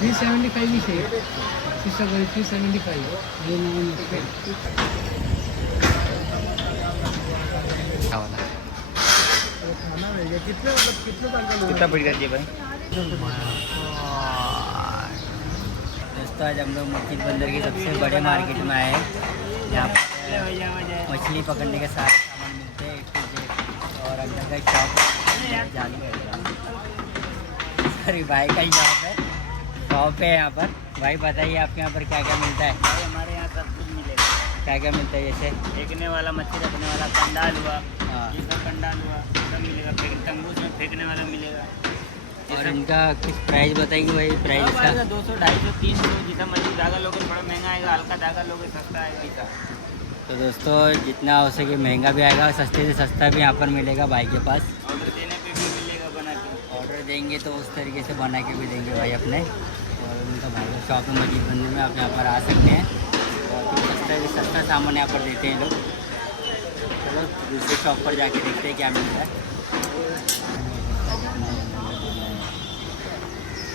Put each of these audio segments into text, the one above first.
375 की शेक 375 ये नहीं खाना रहेगा कितने मतलब कितने तक का कितना बढ़ जाती है भाई? दोस्तों आज हम लोग मस्जिद बंदर की सबसे बड़े मार्केट में आए हैं। यहाँ पर मछली पकड़ने के सारे सामान मिलते हैं और अंदर का शॉप जाली सॉरी भाई का ही शॉप है, शॉप है यहाँ पर। भाई बताइए आपके यहाँ पर क्या क्या मिलता है? भाई हमारे यहाँ सब कुछ मिलेगा। क्या क्या मिलता है? जैसे फेंकने वाला, मच्छी रखने वाला, कंडाल हुआ, हाँ, ये सब कंडाल हुआ, सब मिलेगा। तंबूस में फेंकने वाला मिलेगा। और इनका कुछ प्राइस बताएंगे भाई? प्राइस का 200, 250, 300 जितना मछली धागा लोगे थोड़ा महंगा आएगा, हल्का धागा लोगे सस्ता आएगा ऐसा। तो दोस्तों जितना हो सके महंगा भी आएगा, सस्ते से सस्ता भी यहाँ पर मिलेगा भाई के पास। ऑर्डर देने पे भी मिलेगा बना के। ऑर्डर देंगे तो उस तरीके से बना के भी देंगे भाई अपने। और उनका भाई का शॉप में मजीद बनने में आप यहाँ पर आ सकते हैं। बहुत ही सस्ता से सस्ता सामान यहाँ पर देते हैं लोग। चलो दूसरे शॉप पर जाके देखते हैं क्या मिलता है।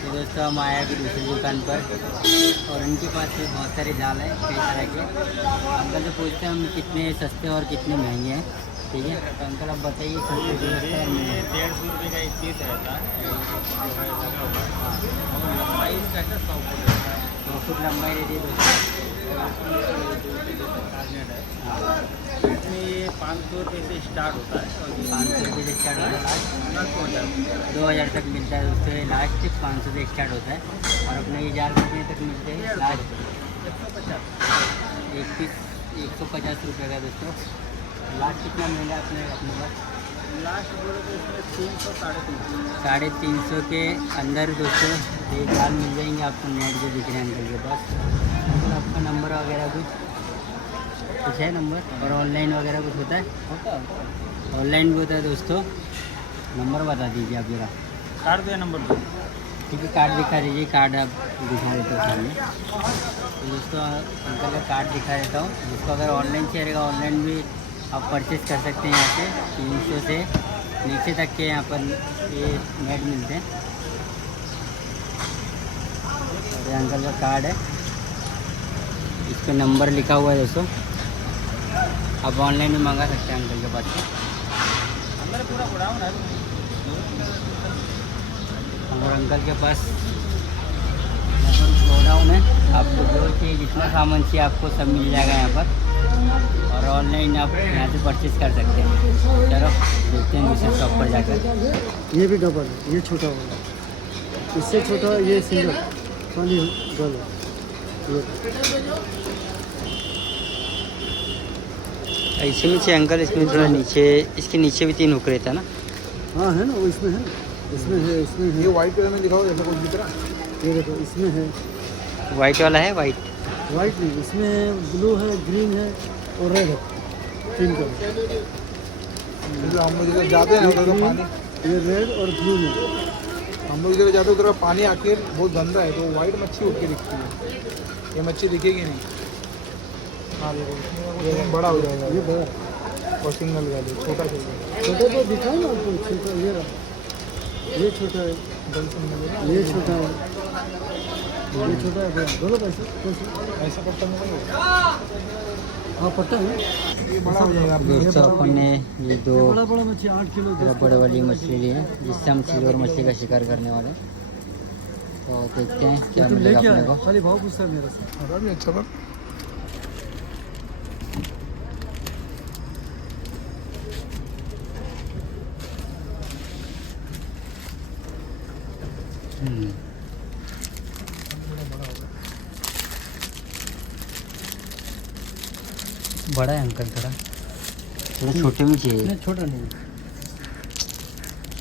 तो दोस्तों हम आए अभी दूसरी दुकान पर और उनके पास भी बहुत सारे जाल हैं कई तरह के। अंकल से पूछते हैं हम कितने सस्ते और कितने महंगे हैं, ठीक है? तो अंकल आप बताइए सस्ते से सस्ते और महंगे। 150 रुपये का एक पीस रहता है। लंबाई इसका 100 फुट रहता है। 2 फुट लंबाई रहती है दोस्तों। इसमें ये 500 रुपये से स्टार्ट होता है और 500 रुपये से स्टार्ट होता है, लास्ट 2000 तक मिलता है दोस्तों। ये लास्ट 500 से स्टार्ट होता है। और अपने ये जाल कितने तक मिलते हैं? लास्ट 150 एक पीस 150 रुपये का दोस्तों। लास्ट कितना मिलेगा अपने पास? लास्ट बोलो तो इसमें 300, 350। 350 के अंदर दोस्तों ये जाल मिल जाएंगे आपको। नेट जो दिख रहे हैं अंकल के पास। अंकल आपका नंबर वगैरह कुछ है नंबर? और ऑनलाइन वगैरह कुछ होता है? होता है, ऑनलाइन भी होता है दोस्तों। नंबर बता दीजिए आप जरा। कार्ड दिया नंबर दो। ठीक है, कार्ड दिखा दीजिए। कार्ड आप दिखा देते हो सामने। तो दोस्तों अंकल का कार्ड दिखा देता हूँ। जिसको अगर ऑनलाइन चाहिएगा ऑनलाइन भी आप परचेज़ कर सकते हैं। यहाँ से 300 से नीचे तक के यहाँ पर ये नेट मिलते हैं। और ये अंकल का कार्ड है, इस पर नंबर लिखा हुआ है दोस्तों। आप ऑनलाइन भी मंगा सकते हैं अंकल के पास से। अंदर पूरा गोडाउन है। और अंकल के पास गोडाउन है। आपको जो चाहिए जितना सामान चाहिए आपको सब मिल जाएगा यहाँ पर। और ऑनलाइन आप यहाँ से परचेज़ कर सकते हैं। चलो देखते हैं दूसरे शॉप पर जाकर। ये भी डबल है, ये छोटा वाला, इससे छोटा ये सिंगल खाली डबल है। ऐसे नीचे अंकल, इसमें थोड़ा नीचे, इसके नीचे भी 3 हुक रहता है ना? हाँ है ना, वो इसमें है, इसमें है, इसमें है। ये वाइट कलर में दिखाओ जैसा कुछ दिख रहा है। ये देखो इसमें है। वाइट वाला है? वाइट नहीं, इसमें ब्लू है, ग्रीन है और रेड है, 3 कलर। हम लोग जगह जाते हैं उधर का पानी, ये रेड और ब्लू में। हम लोग जगह जाते हैं उधर का पानी आके बहुत गंदा है, तो वाइट मच्छी उठ के दिखती है। ये मच्छी दिखेगी नहीं। हाँ देखो ये बड़ा हो जाएगा, ये बड़ा और सिंगल वाले छोटा चाहिए। छोटा तो दिखाओ ना आपको। छोटा ये रहा, ये छोटा है, ये छोटा है, ये छोटा है। बोलो पैसे ऐसा पट्टा में हाँ पट्टा है। ये बड़ा हो जाएगा। दोस्तों अपन ने ये 2 बड़ा मच्छी 8 किलो रबड़ वाली मछली ली है, जिससे हम सिल्वर मछली का शिकार करने वाले हैं। तो देखते हैं क्या मिलेगा अपने को। खाली भाव पूछता है मेरे से। भी अच्छा था। बड़ा है अंकल, थोड़ा छोटे में चाहिए। छोटा नहीं,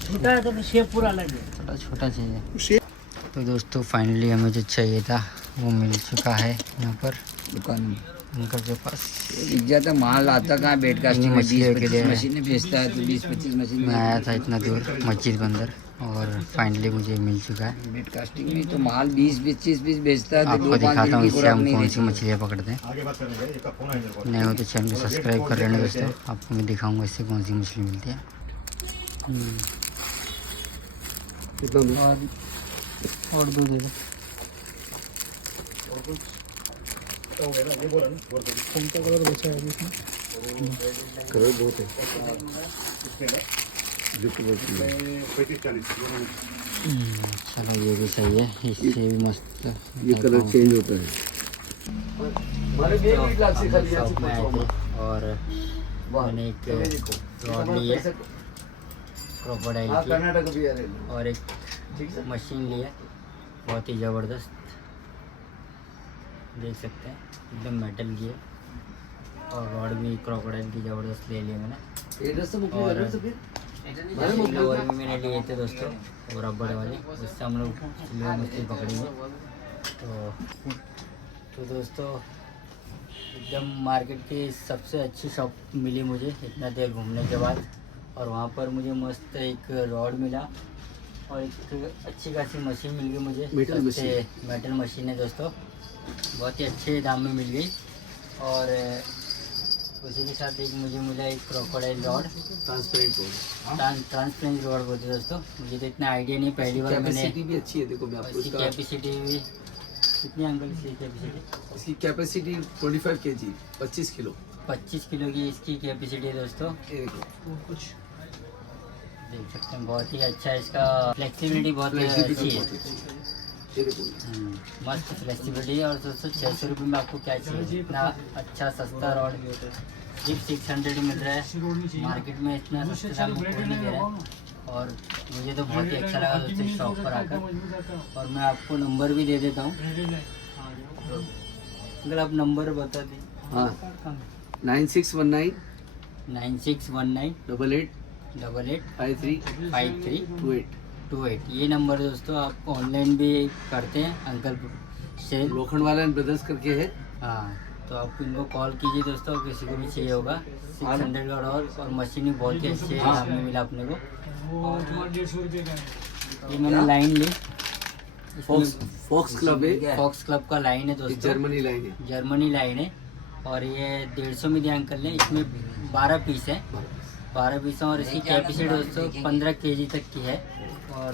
छोटा है तो शेप पूरा अलग है। थोड़ा छोटा चाहिए। तो दोस्तों फाइनली हमें जो चाहिए था वो मिल चुका है यहाँ पर दुकान में। अंकल के पास ज्यादा माल आता कहाँ बेड कास्टिंग में 20-25 मशीनें बेचता है, तो 20-25 मशीन मैं आया था इतना दूर मस्जिद बंदर और फाइनली मुझे मिल चुका है। बेड कास्टिंग में तो माल 20-25 पीस बेचता है। आपको दिखाता हूँ इससे हम कौन सी मछलियाँ पकड़ते हैं। नहीं हो तो चैनल को सब्सक्राइब कर लेना दोस्तों। आपको मैं दिखाऊंगा इससे कौन सी मछली मिलती है। और 2 दे दो। कौन सा कलर बचा है अभी इसमें? कलर बहुत है। चलो ये भी सही है, इससे भी मस्त। ये कलर चेंज होता है। शॉप में आए थे और मैंने एक रॉड ली है क्रोकोडाइल की और एक मशीन ली है, बहुत ही ज़बरदस्त, देख सकते हैं एकदम मेटल की है। और रॉड भी क्रोकोडाइल की ज़बरदस्त ले ली मैंने। और लोअर भी मैंने लिए थे दोस्तों, वो रबड़ वाले, उससे हम लोग सिल्वर मछली पकड़ेंगे। तो दोस्तों एकदम मार्केट की सबसे अच्छी शॉप मिली मुझे इतना देर घूमने के बाद। और वहाँ पर मुझे मस्त एक रॉड मिला और एक अच्छी खासी मशीन मिल गई मुझे, मेटल मशीन है दोस्तों, बहुत ही अच्छे दाम में मिल गई। और उसी के साथ एक मुझे मिला एक क्रोकोडाइल रॉड, ट्रांसपेरेंट रॉड बोलते हैं दोस्तों। मुझे तो इतना आइडिया नहीं, पहली बार मैंने। कैपेसिटी भी अच्छी है, देखो मैं आपको इसकी कैपेसिटी भी कितनी अंकल? इसकी कैपेसिटी, इसकी कैपेसिटी 25 kg, 25 किलो। 25 किलो की इसकी कैपेसिटी है दोस्तों। ये देखो कुछ देख सकते हैं, बहुत ही अच्छा है, इसका फ्लेक्सिबिलिटी बहुत अच्छी है। ये देखो मस्त फ्लेक्सिबिलिटी है। और दोस्तों 600 रुपये में आपको क्या चाहिए, इतना अच्छा सस्ता रॉड सिर्फ 600 मिल रहा है मार्केट में, इतना सस्ते दाम में कोई नहीं दे रहा है। और मुझे तो बहुत ही अच्छा लगा दोस्तों इस शॉप पर आकर। और मैं आपको नंबर भी दे देता हूँ, अगर आप नंबर बता दें। हाँ 9619 9619 88 88 53 53 28। 28 ये नंबर है दोस्तों। आप ऑनलाइन भी करते हैं अंकल से, लोखंड वाला ब्रदर्स करके है। हाँ, तो आप इनको कॉल कीजिए दोस्तों, किसी को भी चाहिए होगा। 600 का रॉड और मशीन भी बहुत ही अच्छी है, दाम में मिला अपने को। और ये मैंने लाइन ली, फॉक्स क्लब है, फॉक्स क्लब का लाइन है दोस्तों, जर्मनी लाइन है। जर्मनी लाइन है। और ये 150 में दिया अंकल ने, इसमें 12 पीस है, 12 पीस है। और इसकी कैपेसिटी दोस्तों 15 kg तक की है। और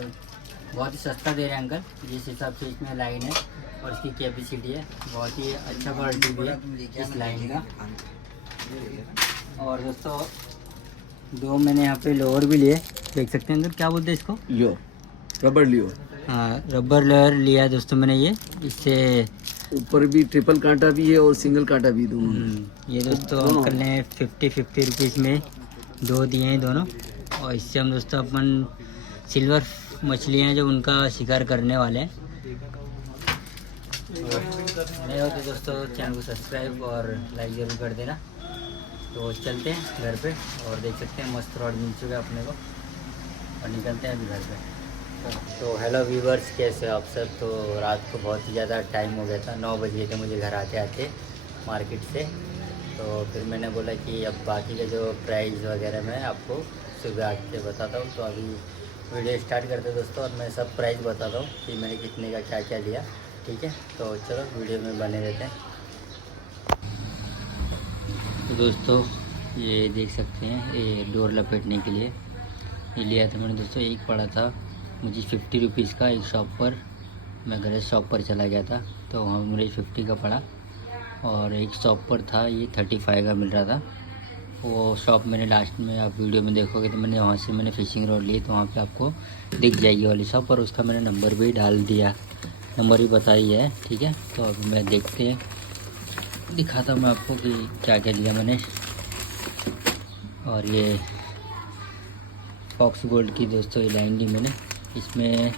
बहुत ही सस्ता दे रहे हैं अंकल, जिस हिसाब से इसमें लाइन है और इसकी कैपेसिटी है, बहुत ही अच्छा क्वालिटी भी है इस लाइन का। और दोस्तों 2 मैंने यहाँ पे लोअर भी लिए, देख सकते हैं अंकल, क्या बोलते हैं इसको? लियो, रबड़ लियो। हाँ, रबर लोअर लिया है दोस्तों मैंने ये, इससे ऊपर भी ट्रिपल कांटा भी है और सिंगल कांटा भी, दोनों। ये दोस्तों अंकल ने 50 रुपीज़ में 2 दिए हैं दोनों। और इससे हम दोस्तों अपन सिल्वर मछलियाँ जो उनका शिकार करने वाले हैं। नए हो तो दोस्तों चैनल को सब्सक्राइब और लाइक ज़रूर कर देना। तो चलते हैं घर पे और देख सकते हैं मस्त रॉड मिल चुका है अपने को और निकलते हैं अभी घर पे। तो हेलो व्यूवर्स, कैसे हो आप सब? तो रात को बहुत ही ज़्यादा टाइम हो गया था, 9 बज गए थे मुझे घर आते आते मार्केट से। तो फिर मैंने बोला कि अब बाकी का जो प्राइस वगैरह मैं आपको सुबह आके बताता हूँ। तो अभी वीडियो स्टार्ट करते हैं दोस्तों, और मैं सब प्राइस बताता हूँ कि मैंने कितने का क्या क्या लिया, ठीक है? तो चलो वीडियो में बने रहते हैं। तो दोस्तों ये देख सकते हैं, ये डोर लपेटने के लिए ये लिया था मैंने दोस्तों। एक पड़ा था मुझे 50 रुपीज़ का, एक शॉप पर, मैं गणेश शॉप पर चला गया था तो वहाँ मुझे 50 का पड़ा। और एक शॉप पर था ये 35 का मिल रहा था। वो शॉप मैंने लास्ट में आप वीडियो में देखोगे तो मैंने वहाँ से मैंने फ़िशिंग रॉड ली, तो वहाँ पे आपको दिख जाएगी वाली शॉप, और उसका मैंने नंबर भी डाल दिया, नंबर भी बताई है, ठीक है? तो अभी मैं देखते हैं, दिखाता हूँ मैं आपको कि क्या क्या लिया मैंने। और ये फॉक्स गोल्ड की दोस्तों ये लाइन ली मैंने, इसमें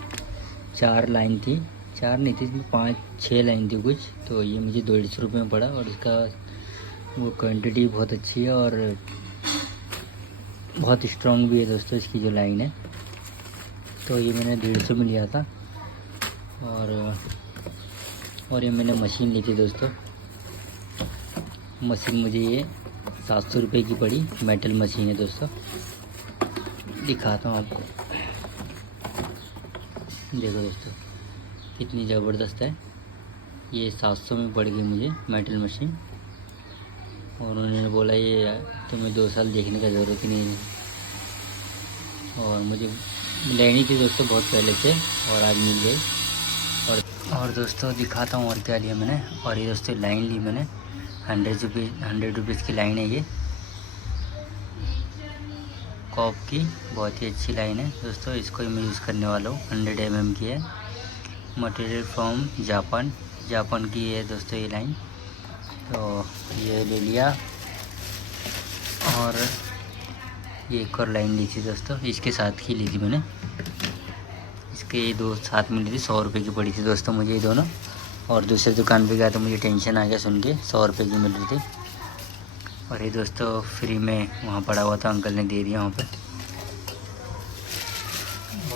4 लाइन थी, 4 नहीं थी, इसमें 5-6 लाइन थी कुछ। तो ये मुझे 150 रुपये में पड़ा, और इसका वो क्वांटिटी बहुत अच्छी है और बहुत स्ट्रॉन्ग भी है दोस्तों इसकी जो लाइन है। तो ये मैंने 150 में लिया था। और ये मैंने मशीन ली थी दोस्तों, मशीन मुझे ये 700 रुपये की पड़ी, मेटल मशीन है दोस्तों, दिखाता हूँ आपको। देखो दोस्तों कितनी ज़बरदस्त है, ये 700 में पड़ गई मुझे मेटल मशीन। और उन्होंने बोला ये तुम्हें 2 साल देखने का ज़रूरत ही नहीं है। और मुझे लेनी थी दोस्तों बहुत पहले से, और आज मिल गई। और दोस्तों दिखाता हूँ और क्या लिया मैंने। और ये दोस्तों लाइन ली मैंने 100 रुपीज़ की लाइन है ये, कॉप की, बहुत ही अच्छी लाइन है दोस्तों। इसको ही मैं यूज़ करने वाला हूँ। 100 mm की है, मटेरियल फ्रॉम जापान की है दोस्तों ये लाइन। तो ये ले लिया। और ये एक और लाइन ली थी दोस्तों, इसके साथ की ली थी मैंने। इसके ये दो साथ में ली थी, 100 रुपये की पड़ी थी दोस्तों मुझे ये दोनों। और दूसरी दुकान पे गया तो मुझे टेंशन आ गया सुन के, 100 रुपये की मिल रही थी। और ये दोस्तों फ्री में वहाँ पड़ा हुआ था, अंकल ने दे दिया वहाँ पे।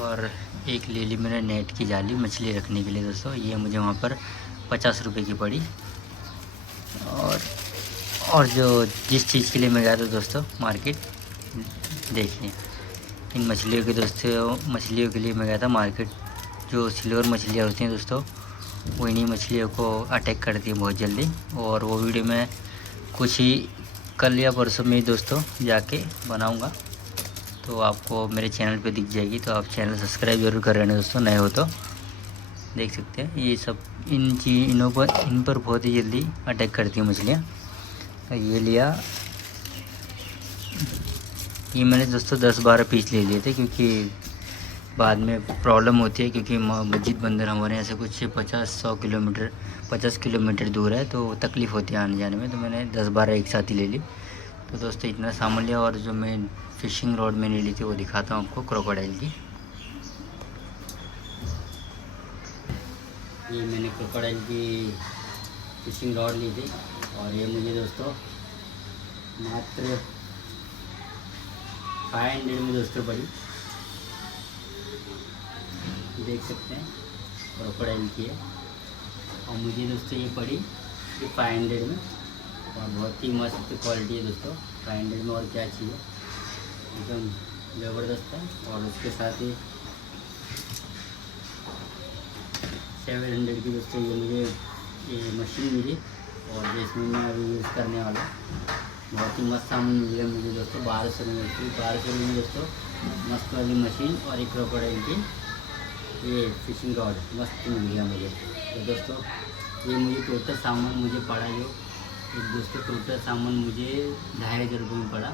और एक ले ली मैंने नेट की जाली मछली रखने के लिए दोस्तों, ये मुझे वहाँ पर 50 रुपये की पड़ी। और जो जिस चीज़ के लिए मैं गया था दोस्तों मार्केट, देखिए इन मछलियों के लिए मैं गया था मार्केट। जो सिल्वर मछलियाँ होती हैं दोस्तों, वो इन्हीं मछलियों को अटैक करती है बहुत जल्दी। और वो वीडियो मैं कुछ ही कल या परसों में दोस्तों जाके बनाऊंगा, तो आपको मेरे चैनल पे दिख जाएगी। तो आप चैनल सब्सक्राइब जरूर कर लेना दोस्तों, नए हो तो। देख सकते हैं ये सब इन पर बहुत ही जल्दी अटैक करती हैं मछलियाँ। ये लिया, ये मैंने दोस्तों 10-12 पीस ले लिए थे, क्योंकि बाद में प्रॉब्लम होती है। क्योंकि मस्जिद बंदर हमारे यहाँ से कुछ 50 किलोमीटर दूर है, तो तकलीफ़ होती है आने जाने में। तो मैंने 10-12 एक साथ ही ले ली। तो दोस्तों इतना सामान लिया। और जो मैं फ़िशिंग रॉड मैंने ली थी वो दिखाता हूँ आपको, क्रोकोडाइल की। ये मैंने क्रोकोडाइल की फ़िशिंग रॉड ली थी। और ये मुझे दोस्तों मात्र 500 में दोस्तों पड़ी, देख सकते हैं क्रोकोडाइल की है। और मुझे दोस्तों ये पड़ी 500 में, और बहुत ही मस्त क्वालिटी है दोस्तों 500 में। और क्या चाहिए, एकदम ज़बरदस्त है। और उसके साथ ही 700 की दोस्तों ये मुझे ये मशीन मिली, और जिसमें मैं अभी यूज़ करने वाला हूँ। बहुत ही मस्त सामान मिल गया मुझे दोस्तों 1200 में। 1200 में दोस्तों मस्त वाली मशीन और एक क्रोकोडाइल की ये फ़िशिंग रॉड मस्त मिल गया मुझे। तो दोस्तों ये मुझे टोटल सामान मुझे पड़ा जो दोस्तों टोटल सामान मुझे 2500 रुपये में पड़ा।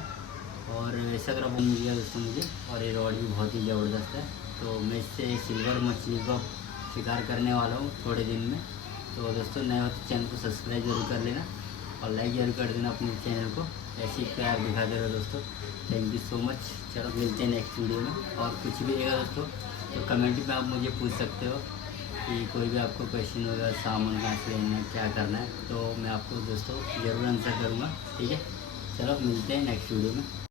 और ऐसा रॉड मिल गया दोस्तों मुझे। और ये रॉड भी बहुत ही ज़बरदस्त है। तो मैं इससे सिल्वर मछली का शिकार करने वाला हूँ थोड़े दिन में। तो दोस्तों नए हो तो चैनल को सब्सक्राइब जरूर कर लेना और लाइक जरूर कर देना अपने चैनल को। ऐसे ही प्यार दिखा दे रहे हो दोस्तों। Thank you so much. चलो मिलते हैं नेक्स्ट वीडियो में। और कुछ भी रहेगा दोस्तों तो कमेंट में आप मुझे पूछ सकते हो कि कोई भी आपको क्वेश्चन होगा, सामान कहाँ से लेना है, क्या करना है, तो मैं आपको दोस्तों ज़रूर आंसर करूँगा। ठीक है, चलो मिलते हैं नेक्स्ट वीडियो में।